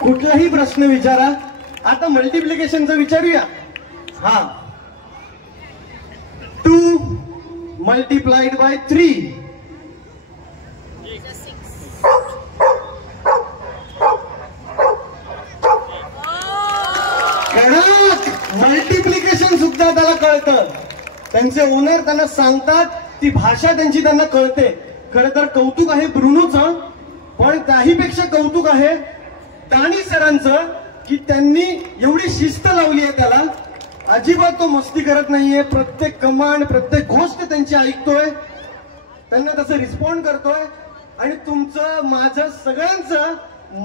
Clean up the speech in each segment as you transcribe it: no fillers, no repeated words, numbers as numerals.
कुठलाही प्रश्न विचारा. आता मल्टिप्लिकेशनचा विचारूया. हा, 2 multiplied by 3. मल्टिप्लिकेशन सुद्धा त्याला कळतं. त्यांचे ओनर त्यांना सांगतात, ती भाषा त्यांची त्यांना कळते. खरं तर कौतुक आहे ब्रुनोचं, पण त्याहीपेक्षा कौतुक आहे दानी सरांचं की त्यांनी एवढी शिस्त लावली आहे त्याला. अजिबात तो मस्ती करत नाहीये. प्रत्येक कमांड, प्रत्येक गोष्ट त्यांची ऐकतोय, त्यांना तसं रिस्पॉन्ड करतोय आणि तुमचं माझं सगळ्यांचं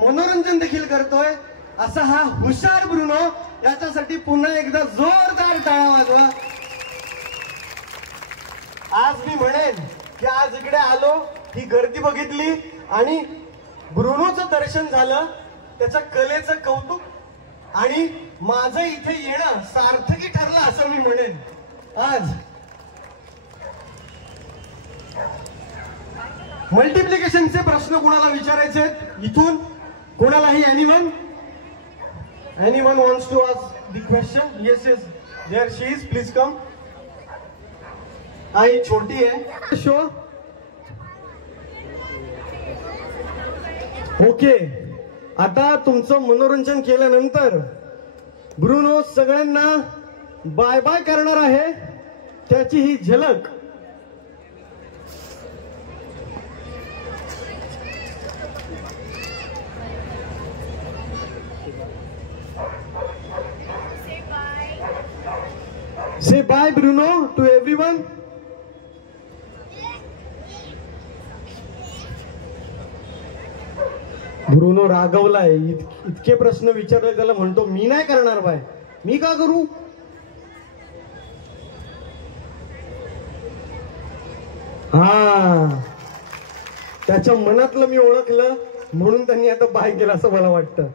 मनोरंजन देखील करतोय. असा हा हुशार ब्रुनो, याच्यासाठी पुन्हा एकदा जोरदार टाळ्या वाजवा. आज मी म्हणेन की आज इकडे आलो, ही गर्दी बघितली आणि ब्रुनोचं दर्शन झालं, त्याच्या कलेचं कौतुक आणि माझं इथे येणं सार्थकी ठरलं असं मी म्हणेन. आज मल्टिप्लिकेशनचे प्रश्न कोणाला विचारायचे इथून? कोणालाही? Anyone wants to ask the question? Yes yes, there she is, please come. आई छोटी आहे शो. ओके, आता तुमचं मनोरंजन केल्यानंतर ब्रुनो सगळ्यांना बाय बाय करणार आहे, त्याची ही झलक. Say bye Bruno to everyone. Bruno रागवलाय. इतके प्रश्न विचारले त्याला, म्हणतो मी नाही करणार बाय. मी का करू? हा, त्याच्या मनातलं मी ओळखलं म्हणून त्यांनी आता बाय केलं असं मला वाटतं.